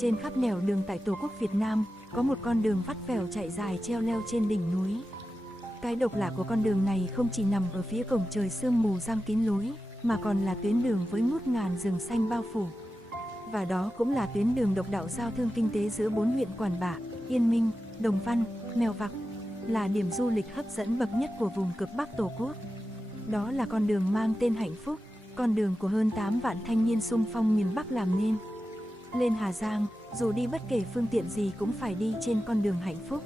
Trên khắp nẻo đường tại Tổ quốc Việt Nam, có một con đường vắt vẻo chạy dài treo leo trên đỉnh núi. Cái độc lạ của con đường này không chỉ nằm ở phía cổng trời sương mù giăng kín lối, mà còn là tuyến đường với ngút ngàn rừng xanh bao phủ. Và đó cũng là tuyến đường độc đạo giao thương kinh tế giữa 4 huyện Quản Bạ, Yên Minh, Đồng Văn, Mèo Vạc, là điểm du lịch hấp dẫn bậc nhất của vùng cực Bắc Tổ quốc. Đó là con đường mang tên Hạnh Phúc, con đường của hơn 8 vạn thanh niên xung phong miền Bắc làm nên. Lên Hà Giang, dù đi bất kể phương tiện gì cũng phải đi trên con đường hạnh phúc.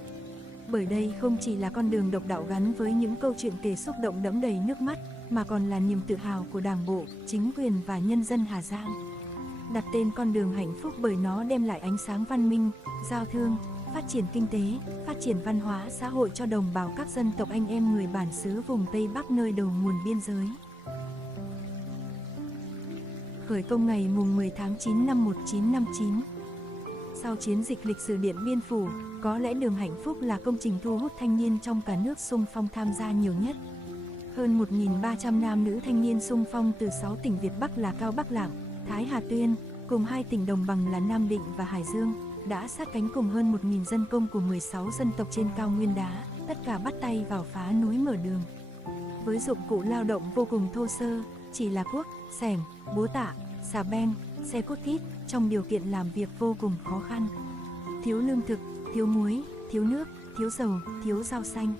Bởi đây không chỉ là con đường độc đạo gắn với những câu chuyện kể xúc động đẫm đầy nước mắt, mà còn là niềm tự hào của Đảng bộ, chính quyền và nhân dân Hà Giang. Đặt tên con đường hạnh phúc bởi nó đem lại ánh sáng văn minh, giao thương, phát triển kinh tế, phát triển văn hóa xã hội cho đồng bào các dân tộc anh em người bản xứ vùng Tây Bắc nơi đầu nguồn biên giới. Khởi công ngày mùng 10 tháng 9 năm 1959. Sau chiến dịch lịch sử Điện Biên Phủ, có lẽ đường hạnh phúc là công trình thu hút thanh niên trong cả nước xung phong tham gia nhiều nhất. Hơn 1.300 nam nữ thanh niên xung phong từ 6 tỉnh Việt Bắc là Cao Bắc Lạng, Thái Hà Tuyên, cùng 2 tỉnh đồng bằng là Nam Định và Hải Dương, đã sát cánh cùng hơn 1.000 dân công của 16 dân tộc trên cao nguyên đá, tất cả bắt tay vào phá núi mở đường. Với dụng cụ lao động vô cùng thô sơ, chỉ là cuốc, xẻng, búa tạ, xà beng, xe cốt thít, trong điều kiện làm việc vô cùng khó khăn. Thiếu lương thực, thiếu muối, thiếu nước, thiếu dầu, thiếu rau xanh.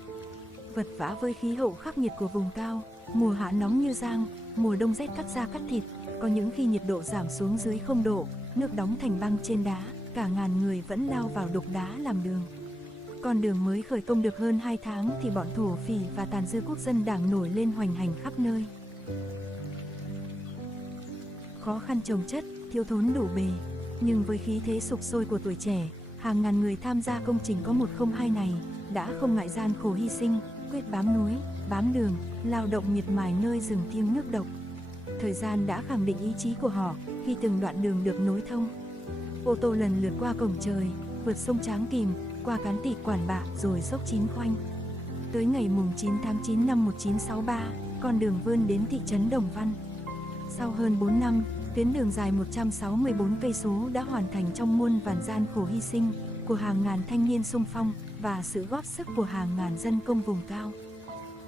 Vật vã với khí hậu khắc nghiệt của vùng cao, mùa hạ nóng như giang, mùa đông rét cắt da cắt thịt, có những khi nhiệt độ giảm xuống dưới 0 độ, nước đóng thành băng trên đá, cả ngàn người vẫn lao vào đục đá làm đường. Con đường mới khởi công được hơn 2 tháng thì bọn thổ phỉ và tàn dư quốc dân Đảng nổi lên hoành hành khắp nơi. Khó khăn chồng chất, thiếu thốn đủ bề, nhưng với khí thế sục sôi của tuổi trẻ, hàng ngàn người tham gia công trình có 102 này đã không ngại gian khổ hy sinh, quyết bám núi, bám đường, lao động miệt mài nơi rừng thiêng nước độc. Thời gian đã khẳng định ý chí của họ khi từng đoạn đường được nối thông. Ô tô lần lượt qua cổng trời, vượt sông Tráng Kìm, qua Cán Tị Quản Bạ rồi dốc Chín Khoanh. Tới ngày mùng 9 tháng 9 năm 1963, con đường vươn đến thị trấn Đồng Văn. Sau hơn 4 năm, tuyến đường dài 164 cây số đã hoàn thành trong muôn vàn gian khổ hy sinh của hàng ngàn thanh niên xung phong và sự góp sức của hàng ngàn dân công vùng cao.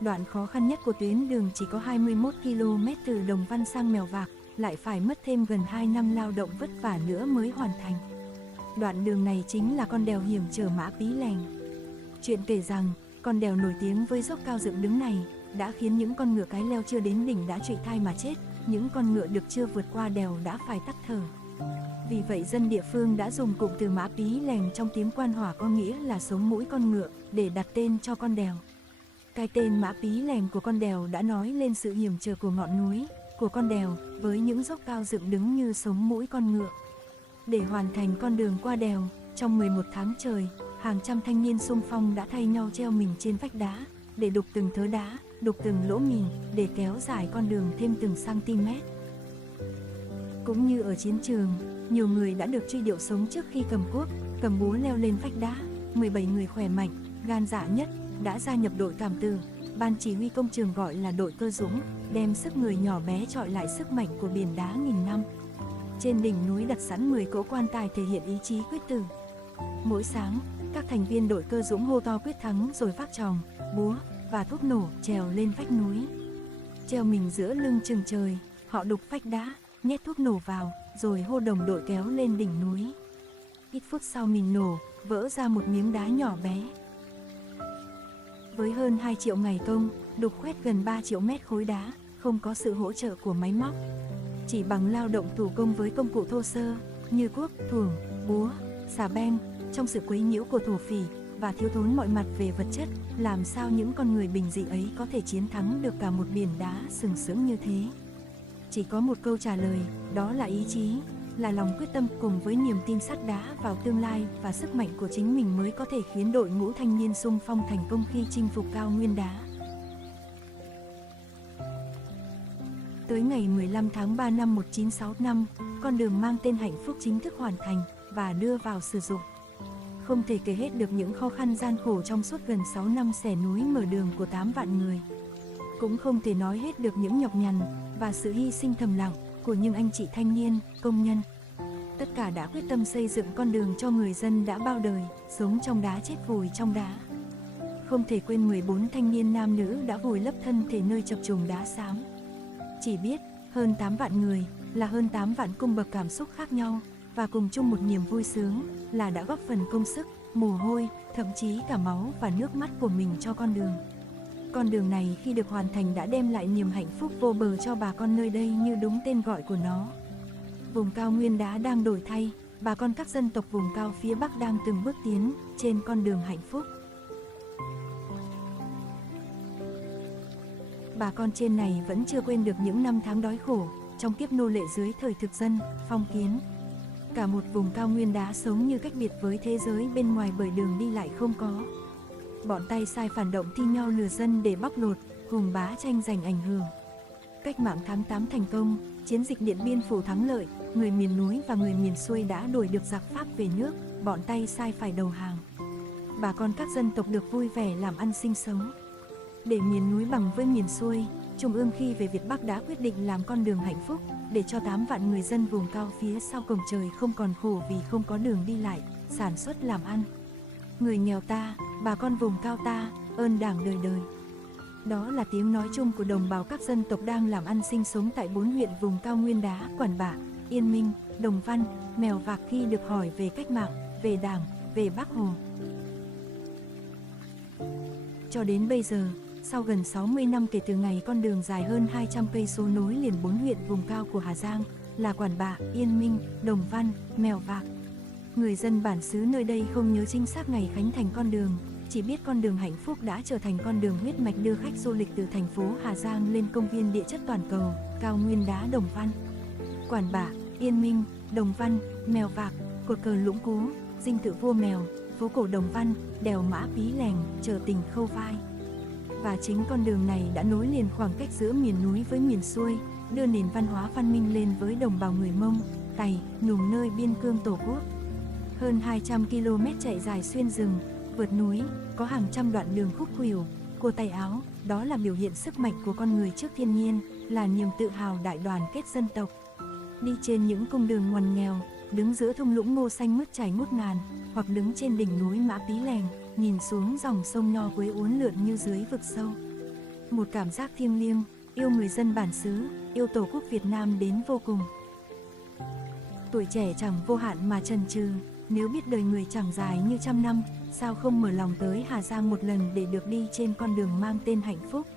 Đoạn khó khăn nhất của tuyến đường chỉ có 21 km từ Đồng Văn sang Mèo Vạc, lại phải mất thêm gần 2 năm lao động vất vả nữa mới hoàn thành. Đoạn đường này chính là con đèo hiểm trở Mã Pí Lèng. Chuyện kể rằng, con đèo nổi tiếng với dốc cao dựng đứng này đã khiến những con ngựa cái leo chưa đến đỉnh đã trụy thai mà chết, những con ngựa được chưa vượt qua đèo đã phải tắt thở. Vì vậy dân địa phương đã dùng cụm từ Mã Pí Lèng trong tiếng Quan Hòa có nghĩa là sống mũi con ngựa để đặt tên cho con đèo. Cái tên Mã Pí Lèng của con đèo đã nói lên sự hiểm trở của ngọn núi, của con đèo với những dốc cao dựng đứng như sống mũi con ngựa. Để hoàn thành con đường qua đèo, trong 11 tháng trời, hàng trăm thanh niên xung phong đã thay nhau treo mình trên vách đá, để đục từng thớ đá, đục từng lỗ mìn, để kéo dài con đường thêm từng cm. Cũng như ở chiến trường, nhiều người đã được truy điệu sống trước khi cầm cuốc, cầm búa leo lên vách đá. 17 người khỏe mạnh, gan dạ nhất đã gia nhập đội Cảm Tử, ban chỉ huy công trường gọi là đội Cơ Dũng, đem sức người nhỏ bé chọi lại sức mạnh của biển đá nghìn năm. Trên đỉnh núi đặt sẵn 10 cỗ quan tài thể hiện ý chí quyết tử. Mỗi sáng, các thành viên đội Cơ Dũng hô to quyết thắng rồi vác tròng, búa và thuốc nổ trèo lên vách núi. Treo mình giữa lưng chừng trời, họ đục vách đá, nhét thuốc nổ vào, rồi hô đồng đội kéo lên đỉnh núi. Ít phút sau mìn nổ, vỡ ra một miếng đá nhỏ bé. Với hơn 2 triệu ngày công, đục khoét gần 3 triệu mét khối đá, không có sự hỗ trợ của máy móc. Chỉ bằng lao động thủ công với công cụ thô sơ, như cuốc, thuồng, búa, xà beng, trong sự quấy nhiễu của thổ phỉ và thiếu thốn mọi mặt về vật chất, làm sao những con người bình dị ấy có thể chiến thắng được cả một biển đá sừng sững như thế. Chỉ có một câu trả lời, đó là ý chí, là lòng quyết tâm cùng với niềm tin sắt đá vào tương lai và sức mạnh của chính mình mới có thể khiến đội ngũ thanh niên xung phong thành công khi chinh phục cao nguyên đá. Tới ngày 15 tháng 3 năm 1965, con đường mang tên Hạnh Phúc chính thức hoàn thành và đưa vào sử dụng. Không thể kể hết được những khó khăn gian khổ trong suốt gần 6 năm xẻ núi mở đường của 8 vạn người. Cũng không thể nói hết được những nhọc nhằn và sự hy sinh thầm lặng của những anh chị thanh niên, công nhân. Tất cả đã quyết tâm xây dựng con đường cho người dân đã bao đời, sống trong đá chết vùi trong đá. Không thể quên 14 thanh niên nam nữ đã vùi lấp thân thể nơi chập trùng đá xám. Chỉ biết, hơn 8 vạn người, là hơn 8 vạn cung bậc cảm xúc khác nhau, và cùng chung một niềm vui sướng, là đã góp phần công sức, mồ hôi, thậm chí cả máu và nước mắt của mình cho con đường. Con đường này khi được hoàn thành đã đem lại niềm hạnh phúc vô bờ cho bà con nơi đây như đúng tên gọi của nó. Vùng cao nguyên đá đang đổi thay, bà con các dân tộc vùng cao phía Bắc đang từng bước tiến trên con đường hạnh phúc. Bà con trên này vẫn chưa quên được những năm tháng đói khổ, trong kiếp nô lệ dưới thời thực dân, phong kiến. Cả một vùng cao nguyên đá sống như cách biệt với thế giới bên ngoài bởi đường đi lại không có. Bọn tay sai phản động thi nhau lừa dân để bóc lột, hùng bá tranh giành ảnh hưởng. Cách mạng tháng 8 thành công, chiến dịch Điện Biên Phủ thắng lợi, người miền núi và người miền xuôi đã đuổi được giặc Pháp về nước, bọn tay sai phải đầu hàng. Bà con các dân tộc được vui vẻ làm ăn sinh sống. Để miền núi bằng với miền xuôi, Trung ương khi về Việt Bắc đã quyết định làm con đường hạnh phúc, để cho 8 vạn người dân vùng cao phía sau cổng trời không còn khổ vì không có đường đi lại, sản xuất làm ăn. Người nghèo ta, bà con vùng cao ta, ơn Đảng đời đời. Đó là tiếng nói chung của đồng bào các dân tộc đang làm ăn sinh sống tại 4 huyện vùng cao nguyên đá, Quản Bạ, Yên Minh, Đồng Văn, Mèo Vạc khi được hỏi về cách mạng, về Đảng, về Bác Hồ. Cho đến bây giờ, sau gần 60 năm kể từ ngày con đường dài hơn 200 cây số nối liền 4 huyện vùng cao của Hà Giang là Quản Bạ, Yên Minh, Đồng Văn, Mèo Vạc, người dân bản xứ nơi đây không nhớ chính xác ngày khánh thành con đường, chỉ biết con đường hạnh phúc đã trở thành con đường huyết mạch đưa khách du lịch từ thành phố Hà Giang lên công viên địa chất toàn cầu, cao nguyên đá Đồng Văn. Quản Bạ, Yên Minh, Đồng Văn, Mèo Vạc, cột cờ Lũng Cú, dinh thự vua mèo, phố cổ Đồng Văn, đèo Mã Pí Lèng, chợ tình Khâu Vai. Và chính con đường này đã nối liền khoảng cách giữa miền núi với miền xuôi, đưa nền văn hóa văn minh lên với đồng bào người Mông, Tày, Nùng nơi biên cương Tổ quốc. Hơn 200 km chạy dài xuyên rừng, vượt núi, có hàng trăm đoạn đường khúc khuỷu, cua tay áo, đó là biểu hiện sức mạnh của con người trước thiên nhiên, là niềm tự hào đại đoàn kết dân tộc. Đi trên những cung đường ngoằn nghèo, đứng giữa thung lũng ngô xanh mướt chảy ngút ngàn, hoặc đứng trên đỉnh núi Mã Pí Lèng, nhìn xuống dòng sông Nho Quế uốn lượn như dưới vực sâu. Một cảm giác thiêng liêng, yêu người dân bản xứ, yêu Tổ quốc Việt Nam đến vô cùng. Tuổi trẻ chẳng vô hạn mà chần chừ, nếu biết đời người chẳng dài như trăm năm, sao không mở lòng tới Hà Giang một lần để được đi trên con đường mang tên hạnh phúc.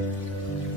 Thank you.